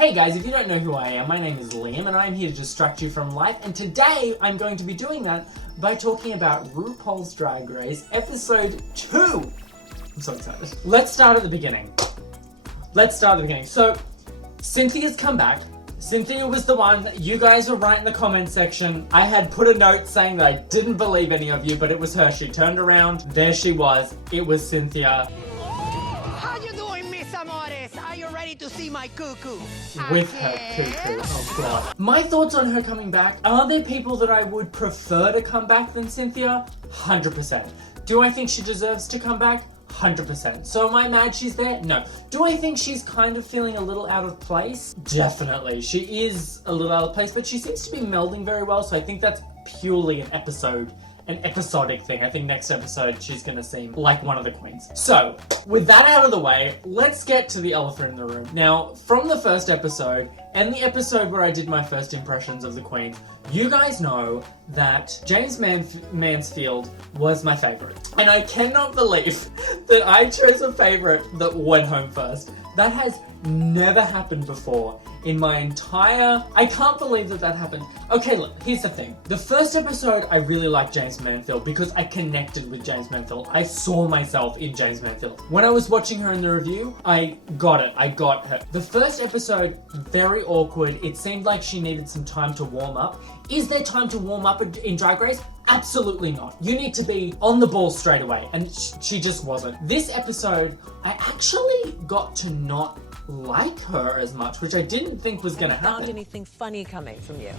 Hey guys, if you don't know who I am, my name is Liam and I'm here to distract you from life, and today I'm going to be doing that by talking about RuPaul's Drag Race episode 2. I'm so excited. Let's start at the beginning. So, Cynthia's come back. Cynthia was the one that you guys were right in the comment section. I had put a note saying that I didn't believe any of you, but it was her. She turned around, there she was. It was Cynthia. How you doing, mis amores? Are you ready to see my cuckoo? With her cuckoo, oh god. My thoughts on her coming back, are there people that I would prefer to come back than Cynthia? 100%. Do I think she deserves to come back? 100%. So am I mad she's there? No. Do I think she's kind of feeling a little out of place? Definitely. She is a little out of place, but she seems to be melding very well, so I think that's purely an episodic thing. I think next episode she's gonna seem like one of the queens. So, with that out of the way, let's get to the elephant in the room. Now, from the first episode, and the episode where I did my first impressions of the queens, you guys know that James Mansfield was my favorite. And I cannot believe that I chose a favorite that went home first. That has never happened before in my entire... I can't believe that happened. Okay, look, here's the thing. The first episode, I really liked James Mansfield because I connected with James Mansfield. I saw myself in James Mansfield. When I was watching her in the review, I got it. I got her. The first episode, very awkward. It seemed like she needed some time to warm up. Is there time to warm up in Drag Race? Absolutely not. You need to be on the ball straight away, and she just wasn't. This episode, I actually got to not like her as much, which I didn't think was gonna happen. Found anything funny coming from you?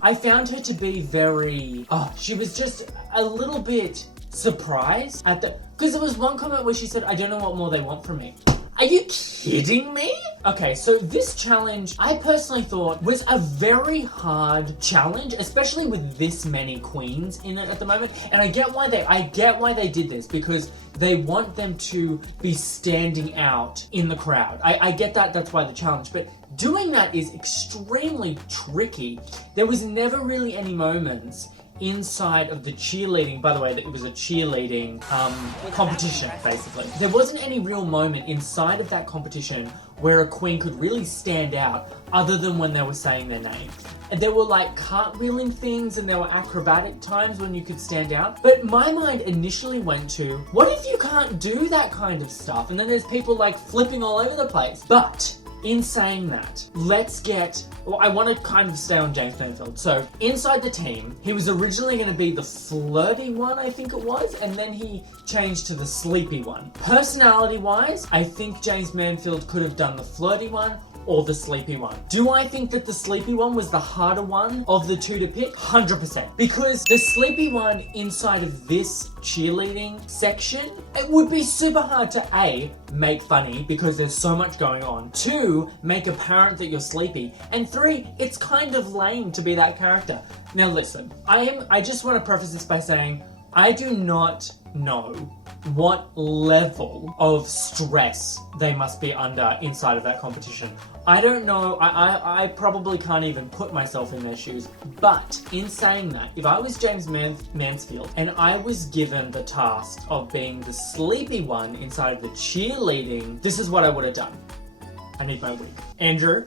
I found her to be very, she was just a little bit surprised at because there was one comment where she said, I don't know what more they want from me. Are you kidding me? Okay, so this challenge, I personally thought was a very hard challenge, especially with this many queens in it at the moment. And I get why they did this, because they want them to be standing out in the crowd. I get that, that's why the challenge, but doing that is extremely tricky. There was never really any moments inside of the cheerleading, by the way, that it was a cheerleading competition, basically. There wasn't any real moment inside of that competition where a queen could really stand out other than when they were saying their name. And there were like cartwheeling things and there were acrobatic times when you could stand out. But my mind initially went to, what if you can't do that kind of stuff? And then there's people like flipping all over the place. But in saying that, I want to kind of stay on James Mansfield. So, inside the team, he was originally going to be the flirty one, I think it was, and then he changed to the sleepy one. Personality-wise, I think James Mansfield could have done the flirty one or the sleepy one. Do I think that the sleepy one was the harder one of the two to pick? 100%. Because the sleepy one inside of this cheerleading section, it would be super hard to A, make funny because there's so much going on. 2, make apparent that you're sleepy. And 3, it's kind of lame to be that character. Now listen, I just want to preface this by saying, I do not know what level of stress they must be under inside of that competition. I don't know, I probably can't even put myself in their shoes, but in saying that, if I was James Mansfield and I was given the task of being the sleepy one inside of the cheerleading, this is what I would have done. I need my wig. Andrew?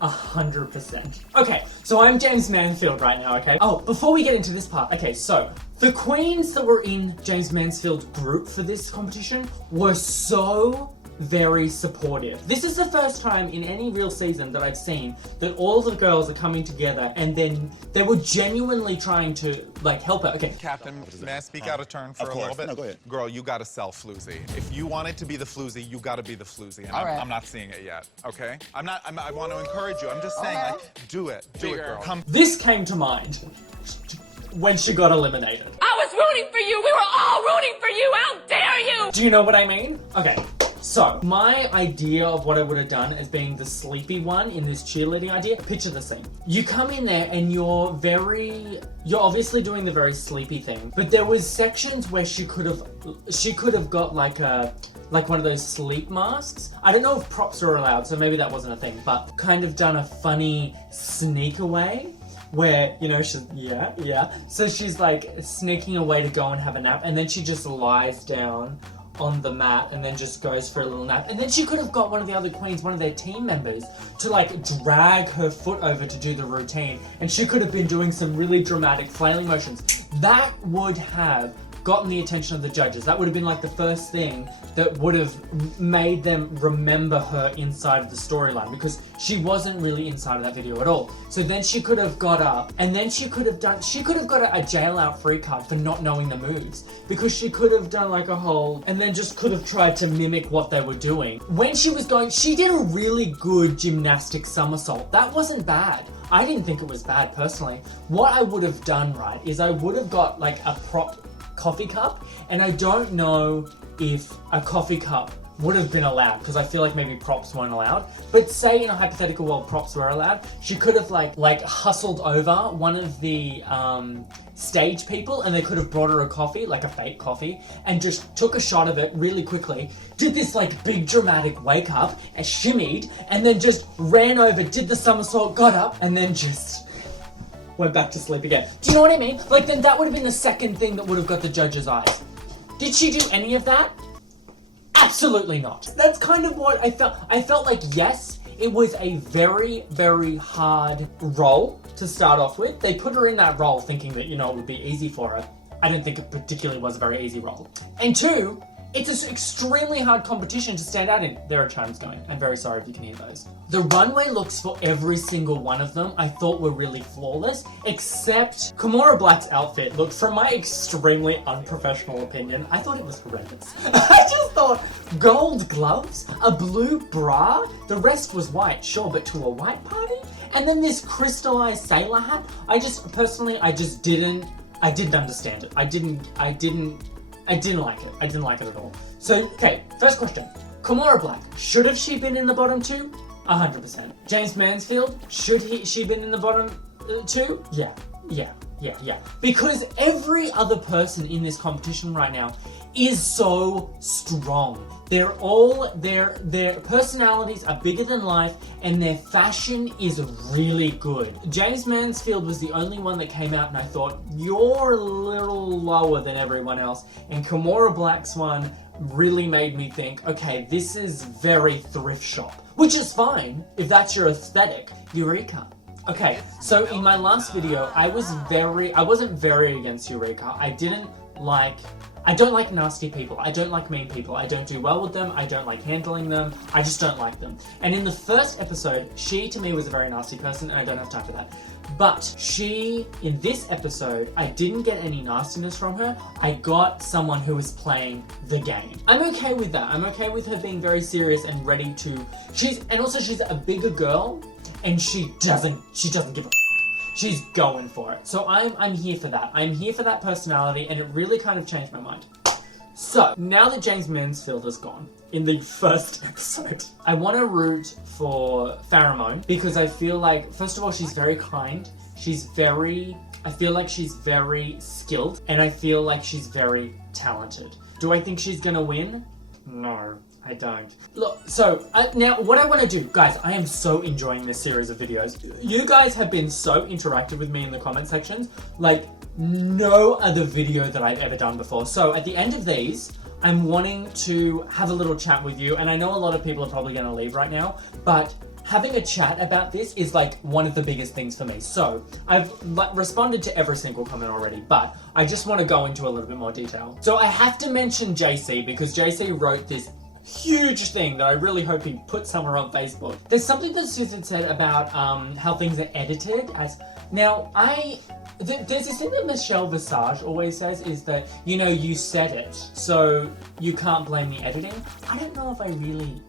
100%. Okay, so I'm James Mansfield right now, okay? Oh, before we get into this part, okay, so the queens that were in James Mansfield's group for this competition were so very supportive. This is the first time in any real season that I've seen that all the girls are coming together and then they were genuinely trying to like help her. Okay. Captain, may I speak out of turn for a little bit? No, go ahead. Girl, you gotta sell floozy. If you want it to be the floozy, you gotta be the floozy. And I'm not seeing it yet, okay? I want to encourage you. I'm just saying, like, do it, girl. Come. This came to mind when she got eliminated. I was rooting for you. We were all rooting for you. How dare you? Do you know what I mean? Okay. So, my idea of what I would have done as being the sleepy one in this cheerleading idea, picture the scene. You come in there and you're obviously doing the very sleepy thing, but there was sections where she could have got like one of those sleep masks. I don't know if props are allowed, so maybe that wasn't a thing, but kind of done a funny sneak away where, you know, she's, so she's like sneaking away to go and have a nap, and then she just lies down on the mat and then just goes for a little nap. And then she could have got one of the other queens, one of their team members, to like drag her foot over to do the routine. And she could have been doing some really dramatic flailing motions. That would have gotten the attention of the judges. That would have been like the first thing that would have made them remember her inside of the storyline, because she wasn't really inside of that video at all. So then she could have got up and then she could have got a jail out free card for not knowing the moves, because she could have done like a whole, and then just could have tried to mimic what they were doing. When she was going, she did a really good gymnastic somersault. That wasn't bad. I didn't think it was bad personally. What I would have done, right, is I would have got like a prop coffee cup, and I don't know if a coffee cup would have been allowed, because I feel like maybe props weren't allowed. But say in a hypothetical world props were allowed, she could have like hustled over one of the stage people, and they could have brought her a coffee, like a fake coffee, and just took a shot of it really quickly, did this like big dramatic wake up and shimmied, and then just ran over, did the somersault, got up, and then just went back to sleep again. Do you know what I mean? Like, then that would have been the second thing that would have got the judges' eyes. Did she do any of that? Absolutely not. That's kind of what I felt. I felt like, yes, it was a very, very hard role to start off with. They put her in that role thinking that, you know, it would be easy for her. I didn't think it particularly was a very easy role. And two, it's an extremely hard competition to stand out in. There are chimes going. I'm very sorry if you can hear those. The runway looks for every single one of them I thought were really flawless, except Kimora Black's outfit. Look, from my extremely unprofessional opinion, I thought it was horrendous. I just thought gold gloves, a blue bra, the rest was white, sure, but to a white party? And then this crystallized sailor hat. I didn't understand it. I didn't like it. I didn't like it at all. So, okay, first question. Kimora Black, should have she been in the bottom two? 100%. James Mansfield, should she been in the bottom two? Yeah. Because every other person in this competition right now is so strong. They're all, their personalities are bigger than life, and their fashion is really good. James Mansfield was the only one that came out and I thought, you're a little lower than everyone else. And Kimora Black's one really made me think, okay, this is very thrift shop, which is fine if that's your aesthetic. Eureka. Okay, so in my last video, I wasn't very against Eureka. I don't like nasty people. I don't like mean people. I don't do well with them. I don't like handling them. I just don't like them. And in the first episode, she to me was a very nasty person, and I don't have time for that. But in this episode, I didn't get any nastiness from her. I got someone who was playing the game. I'm okay with that. I'm okay with her being very serious and ready to, she's a bigger girl, and she doesn't give a she's going for it. So I'm here for that. I'm here for that personality, and it really kind of changed my mind. So, now that James Mansfield is gone in the first episode, I want to root for Pheromone, because I feel like, first of all, she's very kind. I feel like she's very skilled, and I feel like she's very talented. Do I think she's gonna win? No. I don't. Look, so now what I want to do, guys, I am so enjoying this series of videos. You guys have been so interactive with me in the comment sections, like no other video that I've ever done before. So at the end of these, I'm wanting to have a little chat with you, and I know a lot of people are probably going to leave right now, but having a chat about this is like one of the biggest things for me. So I've responded to every single comment already, but I just want to go into a little bit more detail. So I have to mention JC, because JC wrote this huge thing that I really hope he put somewhere on Facebook. There's something that Susan said about how things are edited as... Now, there's this thing that Michelle Visage always says, is that, you know, you said it, so you can't blame the editing. I don't know if I really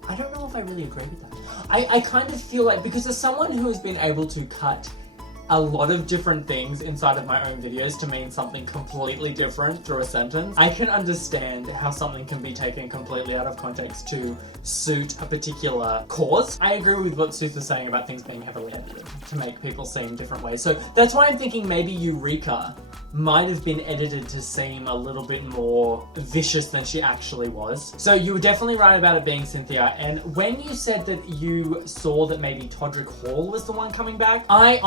agree with that. I kind of feel like, because as someone who has been able to cut a lot of different things inside of my own videos to mean something completely different through a sentence, I can understand how something can be taken completely out of context to suit a particular cause. I agree with what Sooth is saying about things being heavily edited to make people seem different ways. So that's why I'm thinking maybe Eureka might have been edited to seem a little bit more vicious than she actually was. So you were definitely right about it being Cynthia. And when you said that you saw that maybe Todrick Hall was the one coming back, I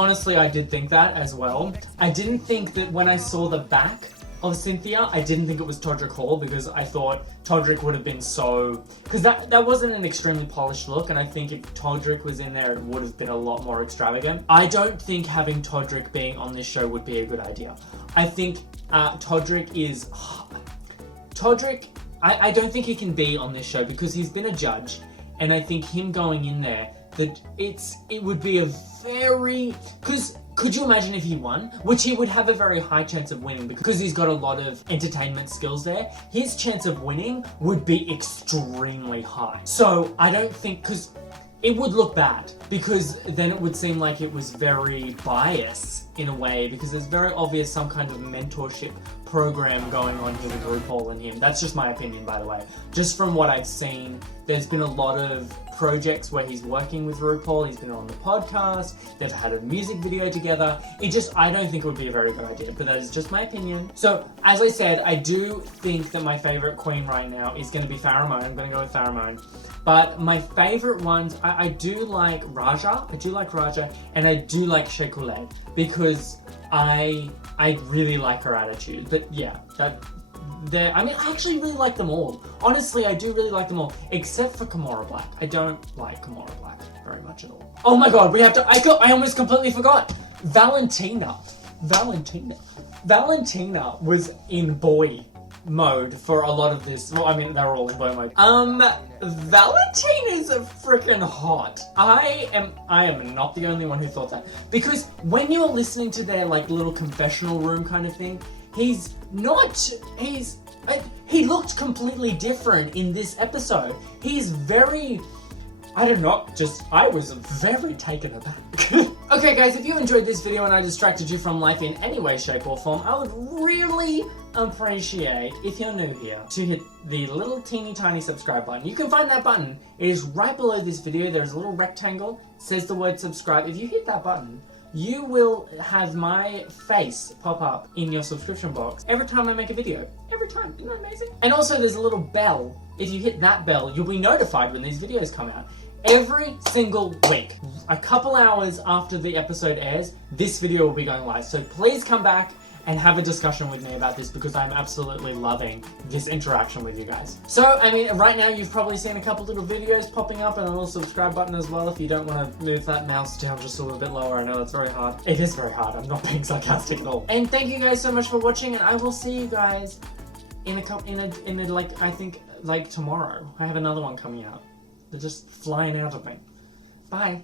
did think that as well. I didn't think that when I saw the back of Cynthia. I didn't think it was Todrick Hall because I thought Todrick would have been so... Because that wasn't an extremely polished look, and I think if Todrick was in there, it would have been a lot more extravagant. I don't think having Todrick being on this show would be a good idea. I think Todrick is... Todrick, I don't think he can be on this show because he's been a judge, and I think him going in there, that it would be a very... Because could you imagine if he won? Which he would have a very high chance of winning because he's got a lot of entertainment skills there. His chance of winning would be extremely high. So I don't think, because it would look bad, because then it would seem like it was very biased in a way, because there's very obvious some kind of mentorship program going on here with RuPaul and him. That's just my opinion, by the way. Just from what I've seen, there's been a lot of projects where he's working with RuPaul. He's been on the podcast. They've had a music video together. I don't think it would be a very good idea, but that is just my opinion. So, as I said, I do think that my favorite queen right now is going to be Pharamone. I'm going to go with Pharamone. But my favorite ones, I do like Raja. I do like Raja, and I do like Shea Coulee because I really like her attitude. But yeah, I actually really like them all. Honestly, I do really like them all, except for Kimora Black. I don't like Kimora Black very much at all. Oh my god, I almost completely forgot. Valentina was in boy mode for a lot of this. Well, I mean, they were all in boy mode. Valentina's freaking hot. I am not the only one who thought that. Because when you're listening to their, like, little confessional room kind of thing, he looked completely different in this episode. He's very... I was very taken aback. Okay guys, if you enjoyed this video and I distracted you from life in any way, shape or form, I would really appreciate, if you're new here, to hit the little teeny tiny subscribe button. You can find that button. It is right below this video. There's a little rectangle, says the word subscribe. If you hit that button, you will have my face pop up in your subscription box every time I make a video. Every time. Isn't that amazing? And also there's a little bell. If you hit that bell, you'll be notified when these videos come out. Every single week, a couple hours after the episode airs, this video will be going live. So please come back and have a discussion with me about this because I'm absolutely loving this interaction with you guys. So, I mean, right now you've probably seen a couple little videos popping up and a little subscribe button as well if you don't want to move that mouse down just a little bit lower. I know that's very hard. It is very hard. I'm not being sarcastic at all. And thank you guys so much for watching, and I will see you guys in I think tomorrow. I have another one coming out. They're just flying out of me. Bye.